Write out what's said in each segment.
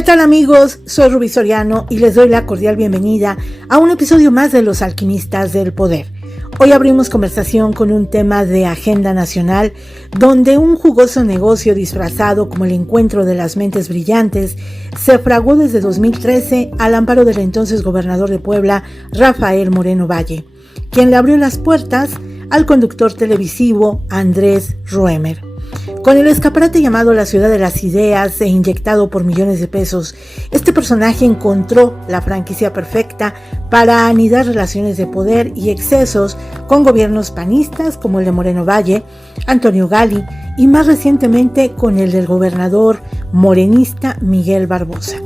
¿Qué tal amigos? Soy Rubí Soriano y les doy la cordial bienvenida a un episodio más de Los Alquimistas del Poder. Hoy abrimos conversación con un tema de agenda nacional donde un jugoso negocio disfrazado como el encuentro de las mentes brillantes se fraguó desde 2013 al amparo del entonces gobernador de Puebla, Rafael Moreno Valle, quien le abrió las puertas al conductor televisivo Andrés Roemer. Con el escaparate llamado La Ciudad de las Ideas e inyectado por millones de pesos, este personaje encontró la franquicia perfecta para anidar relaciones de poder y excesos con gobiernos panistas como el de Moreno Valle, Antonio Gali y más recientemente con el del gobernador morenista Miguel Barbosa.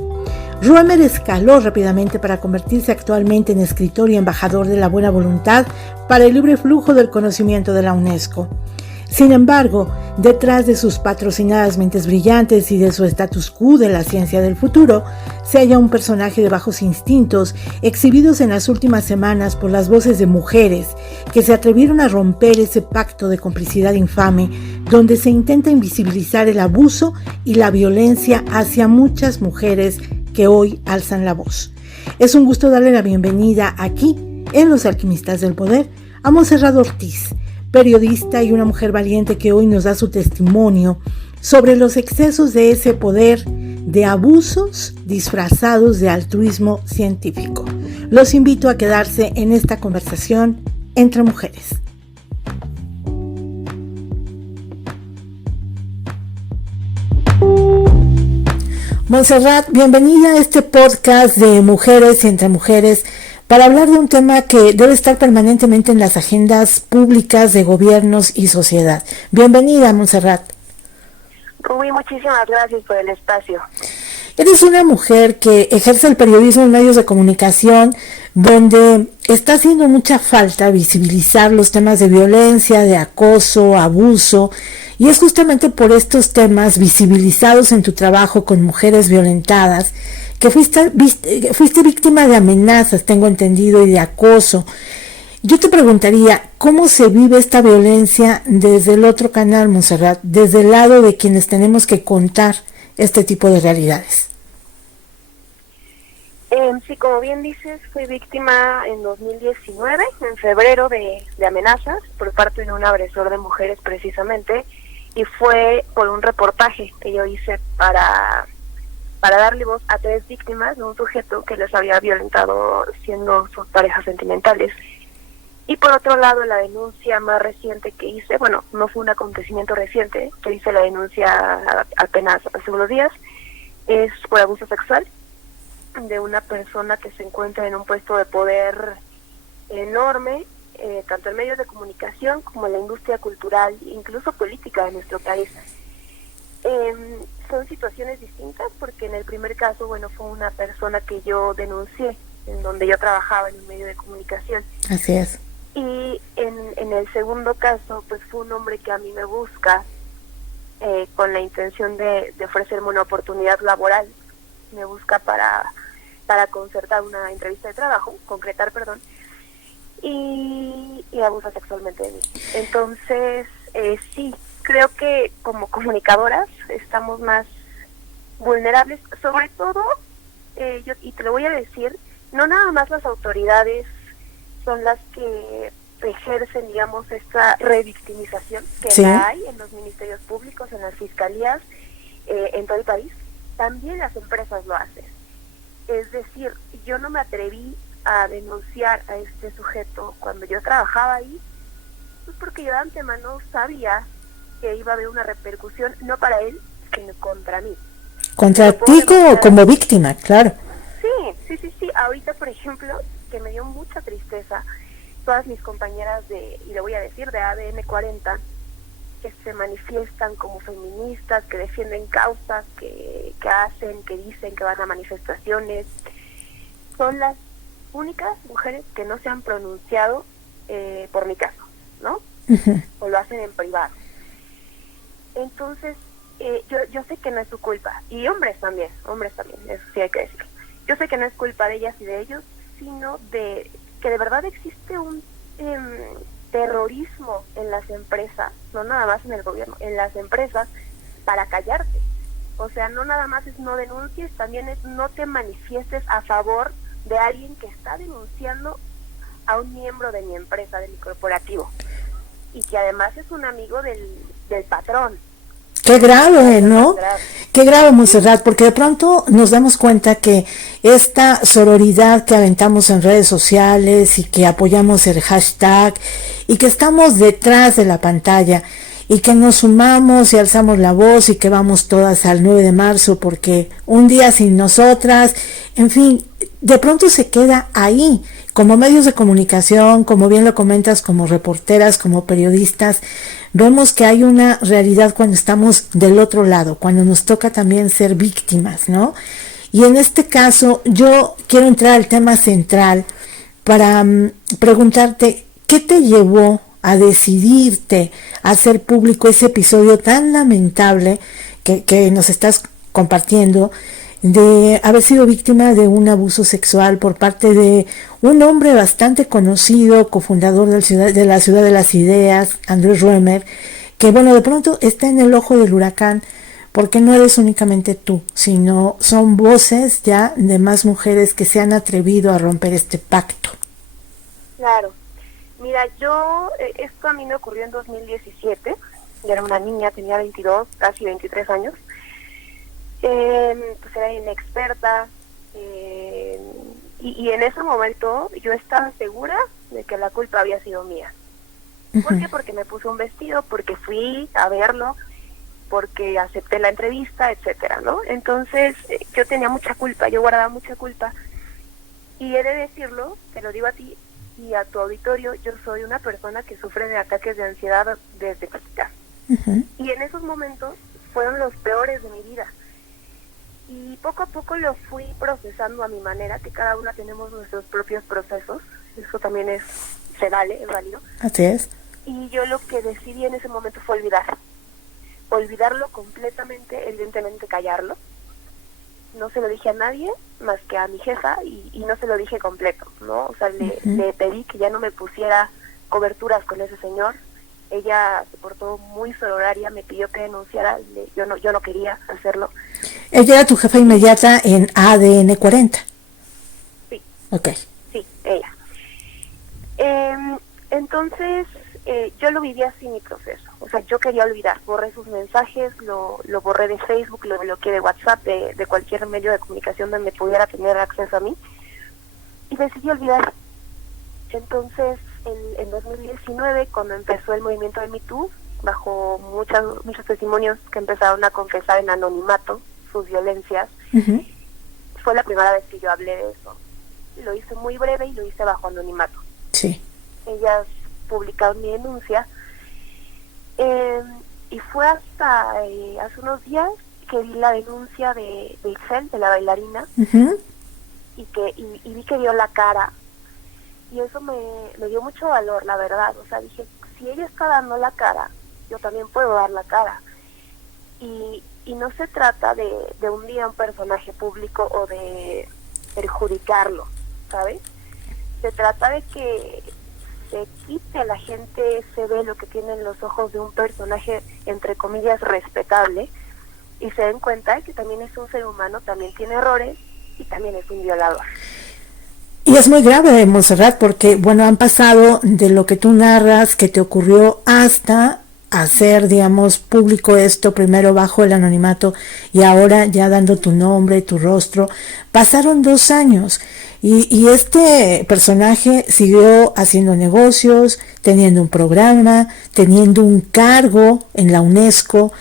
Roemer escaló rápidamente para convertirse actualmente en escritor y embajador de la buena voluntad para el libre flujo del conocimiento de la UNESCO. Sin embargo, detrás de sus patrocinadas mentes brillantes y de su status quo de la ciencia del futuro, se halla un personaje de bajos instintos exhibidos en las últimas semanas por las voces de mujeres que se atrevieron a romper ese pacto de complicidad infame donde se intenta invisibilizar el abuso y la violencia hacia muchas mujeres que hoy alzan la voz. Es un gusto darle la bienvenida aquí, en Los Alquimistas del Poder, a Montserrat Ortiz, periodista y una mujer valiente que hoy nos da su testimonio sobre los excesos de ese poder de abusos disfrazados de altruismo científico. Los invito a quedarse en esta conversación entre mujeres. Montserrat, bienvenida a este podcast de Mujeres y Entre Mujeres para hablar de un tema que debe estar permanentemente en las agendas públicas de gobiernos y sociedad. Bienvenida, Montserrat. Rubí, muchísimas gracias por el espacio. Eres una mujer que ejerce el periodismo en medios de comunicación donde está haciendo mucha falta visibilizar los temas de violencia, de acoso, abuso, y es justamente por estos temas visibilizados en tu trabajo con mujeres violentadas que fuiste víctima de amenazas, tengo entendido, y de acoso. Yo te preguntaría, ¿cómo se vive esta violencia desde el otro canal, Montserrat, desde el lado de quienes tenemos que contar este tipo de realidades? Sí, como bien dices, fui víctima en 2019, en febrero, de amenazas por parte de un agresor de mujeres precisamente, y fue por un reportaje que yo hice para darle voz a 3 víctimas de un sujeto que les había violentado siendo sus parejas sentimentales. Y por otro lado, la denuncia más reciente que hice, bueno, no fue un acontecimiento reciente, que hice la denuncia apenas hace unos días, es por abuso sexual de una persona que se encuentra en un puesto de poder enorme, tanto en medios de comunicación como en la industria cultural, incluso política de nuestro país. Son situaciones distintas porque en el primer caso, bueno, fue una persona que yo denuncié, en donde yo trabajaba en un medio de comunicación. Así es. Y en el segundo caso, pues fue un hombre que a mí me busca con la intención de ofrecerme una oportunidad laboral. Me busca para concertar una entrevista de trabajo, concretar, perdón, y abusa sexualmente de mí. Entonces, sí, creo que como comunicadoras estamos más vulnerables, sobre todo, y te lo voy a decir, no nada más las autoridades son las que ejercen, digamos, esta revictimización que sí, la hay en los ministerios públicos, en las fiscalías, en todo el país, también las empresas lo hacen. Es decir, yo no me atreví a denunciar a este sujeto cuando yo trabajaba ahí, pues porque yo de antemano sabía que iba a haber una repercusión, no para él, sino contra mí. Contra ti como víctima, claro. Sí. Ahorita, por ejemplo, que me dio mucha tristeza, todas mis compañeras y le voy a decir, de ADN 40, que se manifiestan como feministas, que defienden causas, que hacen, que dicen que van a manifestaciones, son las únicas mujeres que no se han pronunciado por mi caso, ¿no? Uh-huh. O lo hacen en privado. Entonces, yo sé que no es su culpa, y hombres también, eso sí hay que decirlo. Yo sé que no es culpa de ellas y de ellos, sino de que de verdad existe un terrorismo en las empresas, no nada más en el gobierno, en las empresas, para callarte. O sea, no nada más es no denuncies, también es no te manifiestes a favor de alguien que está denunciando a un miembro de mi empresa, de mi corporativo, y que además es un amigo del patrón. Qué grave, ¿no? Qué grave, Montserrat, porque de pronto nos damos cuenta que esta sororidad que aventamos en redes sociales y que apoyamos el hashtag y que estamos detrás de la pantalla y que nos sumamos y alzamos la voz y que vamos todas al 9 de marzo porque un día sin nosotras, en fin, de pronto se queda ahí. Como medios de comunicación, como bien lo comentas, como reporteras, como periodistas, vemos que hay una realidad cuando estamos del otro lado, cuando nos toca también ser víctimas, ¿no? Y en este caso, yo quiero entrar al tema central para preguntarte, ¿qué te llevó a decidirte a hacer público ese episodio tan lamentable que nos estás compartiendo, de haber sido víctima de un abuso sexual por parte de un hombre bastante conocido, cofundador de la Ciudad de las Ideas, Andrés Roemer, que bueno, de pronto está en el ojo del huracán, porque no eres únicamente tú, sino son voces ya de más mujeres que se han atrevido a romper este pacto? Claro. Mira, esto a mí me ocurrió en 2017, yo era una niña, tenía 22, casi 23 años, pues era inexperta, y en ese momento yo estaba segura de que la culpa había sido mía. ¿Por qué? Porque me puse un vestido, porque fui a verlo, porque acepté la entrevista, etcétera, ¿no? Entonces yo tenía mucha culpa, yo guardaba mucha culpa, y he de decirlo, te lo digo a ti y a tu auditorio, yo soy una persona que sufre de ataques de ansiedad desde chiquita. Y en esos momentos fueron los peores de mi vida. Y poco a poco lo fui procesando a mi manera, que cada una tenemos nuestros propios procesos, eso también se vale, es válido. Así es. Y yo lo que decidí en ese momento fue olvidarlo completamente, evidentemente callarlo. No se lo dije a nadie más que a mi jefa y no se lo dije completo, ¿no? O sea, le pedí que ya no me pusiera coberturas con ese señor. Ella se portó muy sororaria, me pidió que denunciara, yo no quería hacerlo. Ella era tu jefa inmediata en ADN 40. Sí. Ok. Sí, ella. Entonces, yo lo viví así mi proceso. O sea, yo quería olvidar. Borré sus mensajes, lo borré de Facebook, lo bloqueé de WhatsApp, de cualquier medio de comunicación donde pudiera tener acceso a mí. Y decidí olvidar. Entonces, en 2019, cuando empezó el movimiento de Me Too, bajo muchos testimonios que empezaron a confesar en anonimato sus violencias, fue la primera vez que yo hablé de eso. Lo hice muy breve y lo hice bajo anonimato. Sí. Ellas publicaron mi denuncia, y fue hasta hace unos días que vi la denuncia de Itzel, de la bailarina, y vi que dio la cara, y eso me dio mucho valor, la verdad. O sea, dije, si ella está dando la cara, yo también puedo dar la cara. Y no se trata de hundir a un personaje público o de perjudicarlo, ¿sabes? Se trata de que se quite a la gente ese velo que tienen los ojos de un personaje, entre comillas, respetable, y se den cuenta de que también es un ser humano, también tiene errores y también es un violador. Y es muy grave, Montserrat, porque, bueno, han pasado de lo que tú narras, que te ocurrió, hasta hacer, digamos, público esto, primero bajo el anonimato y ahora ya dando tu nombre, tu rostro. Pasaron 2 años y este personaje siguió haciendo negocios, teniendo un programa, teniendo un cargo en la UNESCO.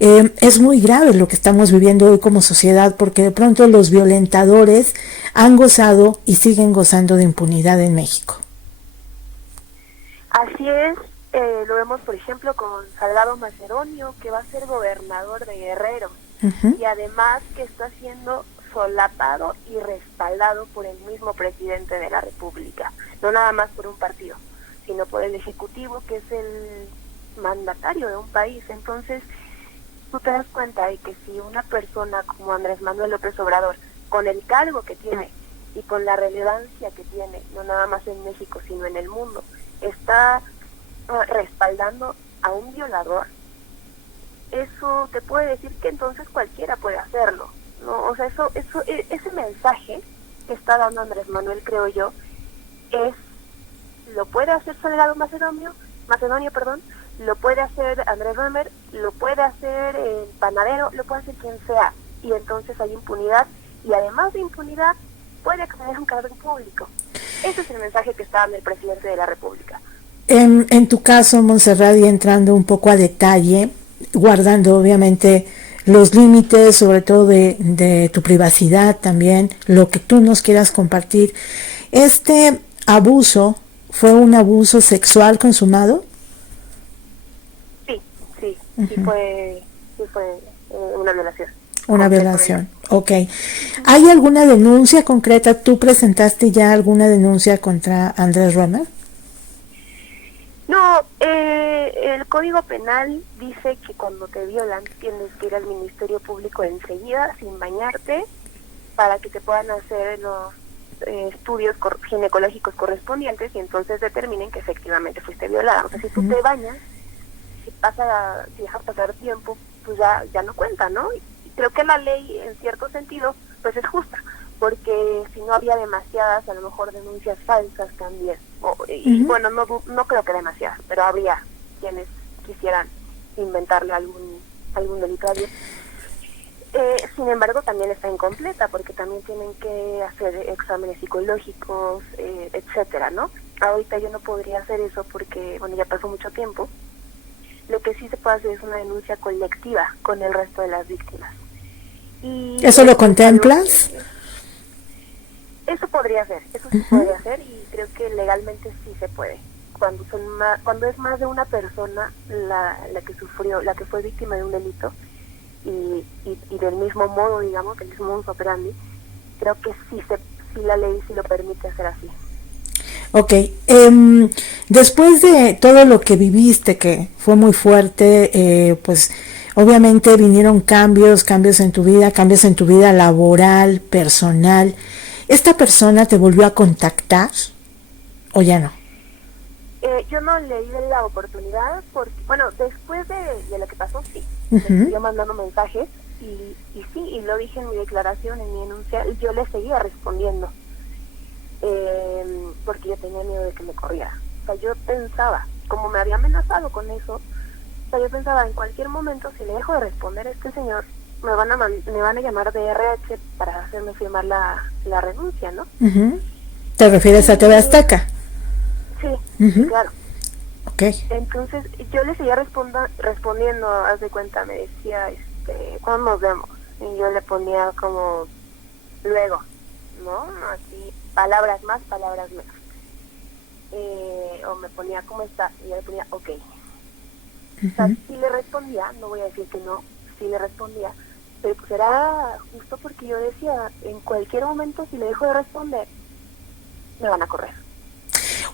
Es muy grave lo que estamos viviendo hoy como sociedad, porque de pronto los violentadores han gozado y siguen gozando de impunidad en México. Así es, lo vemos por ejemplo con Salgado Macedonio, que va a ser gobernador de Guerrero, y además que está siendo solapado y respaldado por el mismo presidente de la República, no nada más por un partido, sino por el Ejecutivo, que es el mandatario de un país. Entonces, tú te das cuenta de que si una persona como Andrés Manuel López Obrador, con el cargo que tiene y con la relevancia que tiene, no nada más en México, sino en el mundo, está respaldando a un violador, eso te puede decir que entonces cualquiera puede hacerlo, ¿no? O sea, ese mensaje que está dando Andrés Manuel, creo yo, es, lo puede hacer Salgado Macedonio, perdón, lo puede hacer Andrés Romer, lo puede hacer Panadero, lo puede hacer quien sea, y entonces hay impunidad, y además de impunidad, puede acceder a un cargo público. Ese es el mensaje que está dando el presidente de la República. En tu caso, Montserrat, y entrando un poco a detalle, guardando obviamente los límites, sobre todo de tu privacidad también, lo que tú nos quieras compartir, ¿este abuso fue un abuso sexual consumado? Sí, sí fue una violación. Una violación, ok. ¿Hay alguna denuncia concreta? ¿Tú presentaste ya alguna denuncia contra Andrés Romer? No, el Código Penal dice que cuando te violan tienes que ir al Ministerio Público enseguida, sin bañarte, para que te puedan hacer los estudios ginecológicos correspondientes y entonces determinen que efectivamente fuiste violada. O sea, si tú te bañas, si dejas pasar tiempo, pues ya no cuenta, ¿no? Y creo que la ley, en cierto sentido, pues es justa, porque si no había demasiadas, a lo mejor denuncias falsas también. Y bueno, no creo que demasiadas, pero habría quienes quisieran inventarle algún delito a alguien. Sin embargo, también está incompleta, porque también tienen que hacer exámenes psicológicos, etcétera, ¿no? Ahorita yo no podría hacer eso porque, bueno, ya pasó mucho tiempo. Lo que sí se puede hacer es una denuncia colectiva con el resto de las víctimas. Y ¿eso lo contemplas? Eso podría ser, eso sí podría ser, y creo que legalmente sí se puede. Cuando es más de una persona la que sufrió, la que fue víctima de un delito, y del mismo modo, digamos, del mismo modus operandi, creo que sí la ley sí lo permite hacer así. Ok, después de todo lo que viviste, que fue muy fuerte, pues obviamente vinieron cambios en tu vida laboral, personal. ¿Esta persona te volvió a contactar o ya no? Yo no le di la oportunidad porque, bueno, después de lo que pasó, sí. Me siguió mandando mensajes y sí, y lo dije en mi declaración, en mi denuncia, y yo le seguía respondiendo. Porque yo tenía miedo de que me corriera. O sea, yo pensaba, como me había amenazado con eso, o sea, yo pensaba, en cualquier momento, si le dejo de responder a este señor, me van a llamar de RH para hacerme firmar la renuncia, ¿no? ¿Te refieres a TV Azteca? Sí, claro. Okay. Entonces, yo le seguía respondiendo, haz de cuenta, me decía, ¿cuándo nos vemos? Y yo le ponía como, luego, ¿no? Así, palabras más, palabras menos. O me ponía, ¿cómo estás? Y yo le ponía, ok. O sea, si le respondía, no voy a decir que no, si le respondía, pero pues era justo porque yo decía, en cualquier momento, si le dejo de responder, me van a correr.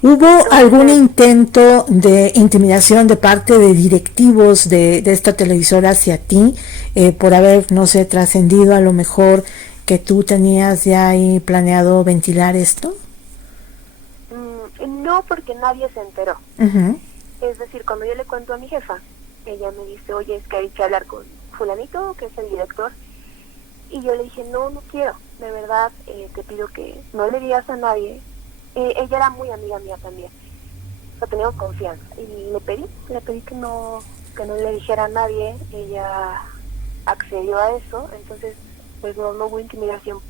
¿Hubo algún intento de intimidación de parte de directivos de esta televisora hacia ti por haber, no sé, trascendido a lo mejor que tú tenías ya ahí planeado ventilar esto? No, porque nadie se enteró. Es decir, cuando yo le cuento a mi jefa, ella me dice, oye, es que hay que hablar con fulanito, que es el director, y yo le dije, no quiero, de verdad, te pido que no le digas a nadie. Ella era muy amiga mía también, o sea, teníamos confianza, y le pedí que no le dijera a nadie. Ella accedió a eso, entonces pues no hubo intimidación,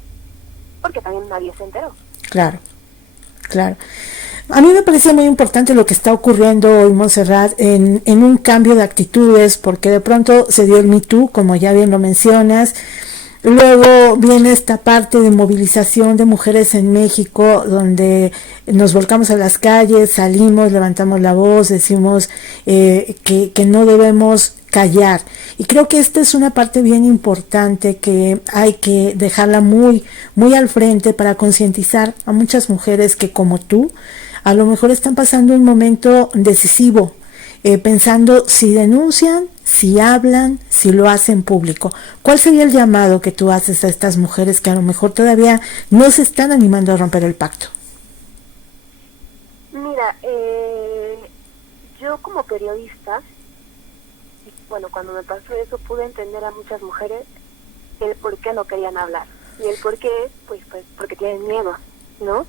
porque también nadie se enteró. Claro. A mí me parece muy importante lo que está ocurriendo hoy, Montserrat, en un cambio de actitudes, porque de pronto se dio el Me Too, como ya bien lo mencionas. Luego viene esta parte de movilización de mujeres en México, donde nos volcamos a las calles, salimos, levantamos la voz, decimos que no debemos callar. Y creo que esta es una parte bien importante que hay que dejarla muy, muy al frente para concientizar a muchas mujeres que, como tú, a lo mejor están pasando un momento decisivo, pensando si denuncian, si hablan, si lo hacen público. ¿Cuál sería el llamado que tú haces a estas mujeres que a lo mejor todavía no se están animando a romper el pacto? Mira, yo como periodista Y bueno, cuando me pasó eso pude entender a muchas mujeres el por qué no querían hablar. Y el por qué es, pues porque tienen miedo, ¿no?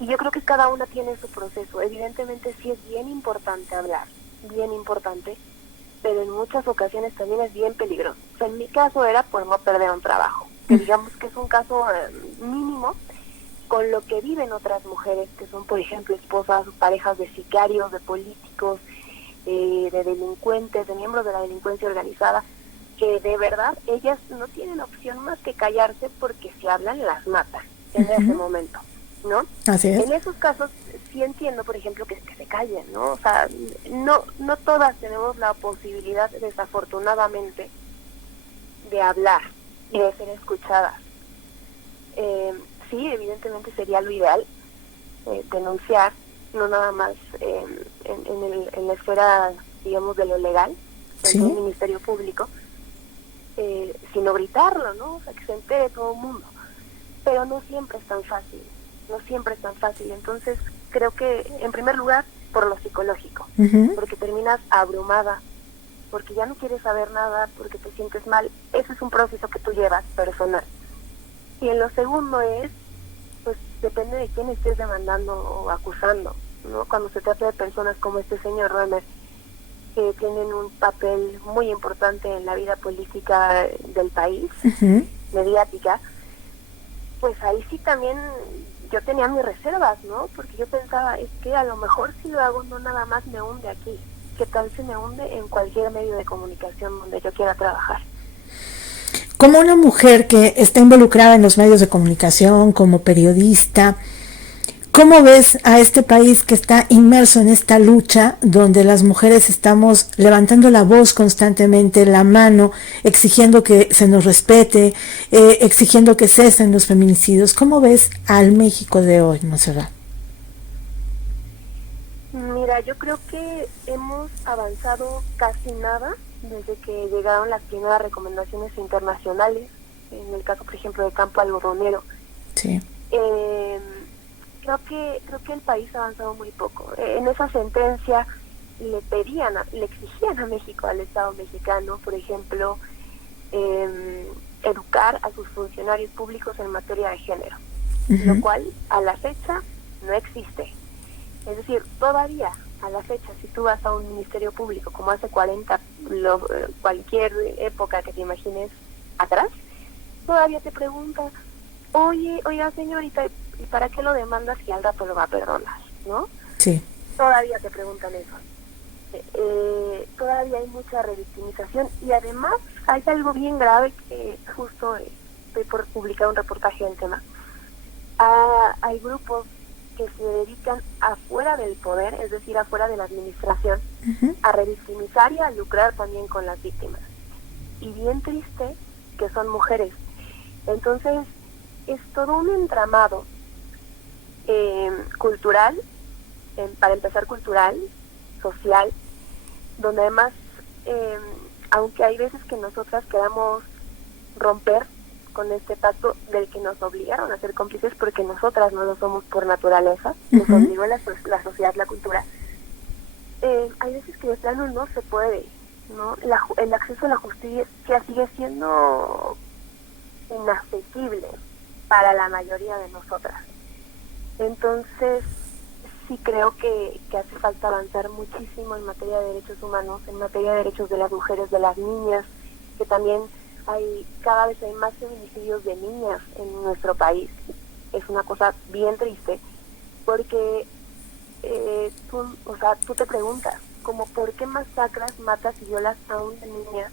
Y yo creo que cada una tiene su proceso. Evidentemente sí es bien importante hablar, bien importante, pero en muchas ocasiones también es bien peligroso. O sea, en mi caso era por no perder un trabajo, que digamos que es un caso mínimo con lo que viven otras mujeres, que son, por ejemplo, esposas o parejas de sicarios, de políticos, de delincuentes, de miembros de la delincuencia organizada, que de verdad ellas no tienen opción más que callarse porque si hablan las matan en ese momento, ¿no? Así es. En esos casos sí entiendo, por ejemplo, que se callen, ¿no? O sea, no todas tenemos la posibilidad, desafortunadamente, de hablar y de ser escuchadas. Sí, evidentemente sería lo ideal denunciar, no nada más en la esfera, digamos, de lo legal, Sí. en un ministerio público, sino gritarlo, ¿no? O sea, que se entere todo el mundo. Pero no siempre es tan fácil, no siempre es tan fácil. Entonces, creo que, en primer lugar, por lo psicológico, porque terminas abrumada, porque ya no quieres saber nada, porque te sientes mal. Ese es un proceso que tú llevas personal. Y en lo segundo es, pues depende de quién estés demandando o acusando, ¿no? Cuando se trata de personas como este señor Roemer, que tienen un papel muy importante en la vida política del país, mediática, pues ahí sí también yo tenía mis reservas, ¿no? Porque yo pensaba, es que a lo mejor si lo hago no nada más me hunde aquí, ¿qué tal si me hunde en cualquier medio de comunicación donde yo quiera trabajar? Como una mujer que está involucrada en los medios de comunicación, como periodista, ¿cómo ves a este país que está inmerso en esta lucha donde las mujeres estamos levantando la voz constantemente, la mano, exigiendo que se nos respete, exigiendo que cesen los feminicidios? ¿Cómo ves al México de hoy, Montserrat? Mira, yo creo que hemos avanzado casi nada desde que llegaron las primeras recomendaciones internacionales, en el caso, por ejemplo, de Campo Algodonero. Sí. Creo que el país ha avanzado muy poco. En esa sentencia le exigían a México, al Estado mexicano, por ejemplo, educar a sus funcionarios públicos en materia de género, lo cual a la fecha no existe. Es decir, todavía a la fecha, si tú vas a un ministerio público como hace cualquier época que te imagines atrás, todavía te pregunta, oiga señorita, ¿y para qué lo demandas si al rato lo va a perdonar? ¿No? Sí. Todavía te preguntan eso. Todavía hay mucha revictimización y además hay algo bien grave que justo estoy por publicar un reportaje del tema. Hay grupos que se dedican afuera del poder, es decir, afuera de la administración, a revictimizar y a lucrar también con las víctimas. Y bien triste que son mujeres. Entonces, es todo un entramado cultural, para empezar cultural, social, donde además, aunque hay veces que nosotras queramos romper con este pacto del que nos obligaron a ser cómplices, porque nosotras no lo somos por naturaleza, nos obligó la sociedad, la cultura, hay veces que de plano no se puede, ¿no? El acceso a la justicia sigue siendo inaccesible para la mayoría de nosotras. Entonces, sí creo que hace falta avanzar muchísimo en materia de derechos humanos, en materia de derechos de las mujeres, de las niñas, que también cada vez hay más feminicidios de niñas en nuestro país. Es una cosa bien triste, porque tú te preguntas, como ¿por qué masacras, matas y violas a una niña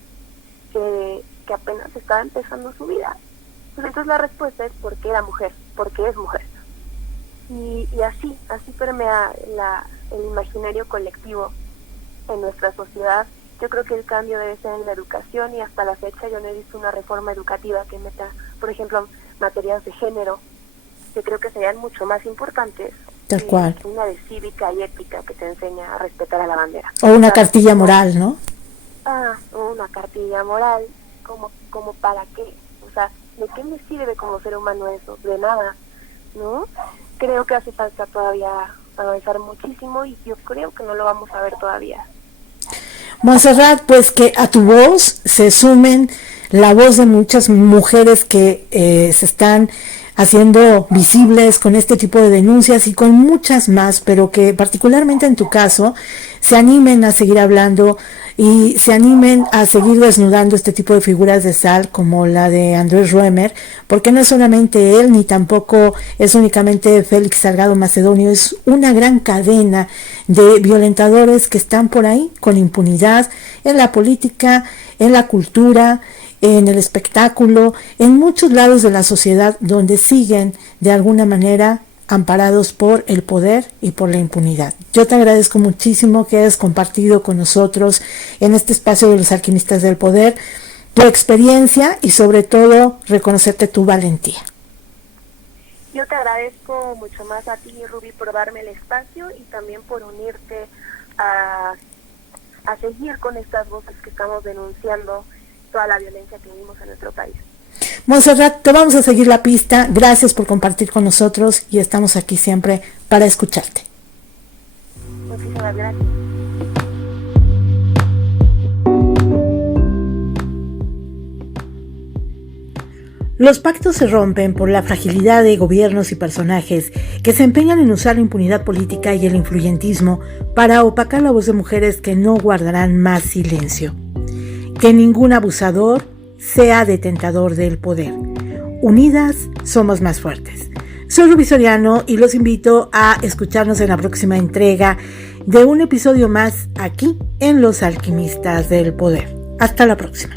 que apenas estaba empezando su vida? Pues entonces la respuesta es porque era mujer, porque es mujer. Y así permea el imaginario colectivo en nuestra sociedad. Yo creo que el cambio debe ser en la educación y hasta la fecha yo no he visto una reforma educativa que meta, por ejemplo, materias de género, que creo que serían mucho más importantes. Tal cual. Una de cívica y ética que te enseña a respetar a la bandera. O una cartilla moral, ¿no? Una cartilla moral, como ¿para qué? O sea, ¿de qué me sirve como ser humano eso? De nada, ¿no? Creo que hace falta todavía avanzar muchísimo y yo creo que no lo vamos a ver todavía. Montserrat, pues que a tu voz se sumen la voz de muchas mujeres que se están haciendo visibles con este tipo de denuncias y con muchas más, pero que particularmente en tu caso se animen a seguir hablando y se animen a seguir desnudando este tipo de figuras de sal como la de Andrés Roemer, porque no es solamente él ni tampoco es únicamente Félix Salgado Macedonio, es una gran cadena de violentadores que están por ahí con impunidad en la política, en la cultura, en el espectáculo, en muchos lados de la sociedad donde siguen de alguna manera amparados por el poder y por la impunidad. Yo te agradezco muchísimo que hayas compartido con nosotros en este espacio de los alquimistas del poder tu experiencia y sobre todo reconocerte tu valentía. Yo te agradezco mucho más a ti, Ruby, por darme el espacio y también por unirte a seguir con estas voces que estamos denunciando toda la violencia que vivimos en nuestro país. Montserrat, te vamos a seguir la pista. Gracias por compartir con nosotros y estamos aquí siempre para escucharte. Muchísimas gracias. Los pactos se rompen por la fragilidad de gobiernos y personajes que se empeñan en usar la impunidad política y el influyentismo para opacar la voz de mujeres que no guardarán más silencio. Que ningún abusador sea detentador del poder. Unidas somos más fuertes. Soy Ruby Soriano y los invito a escucharnos en la próxima entrega de un episodio más aquí en Los Alquimistas del Poder. Hasta la próxima.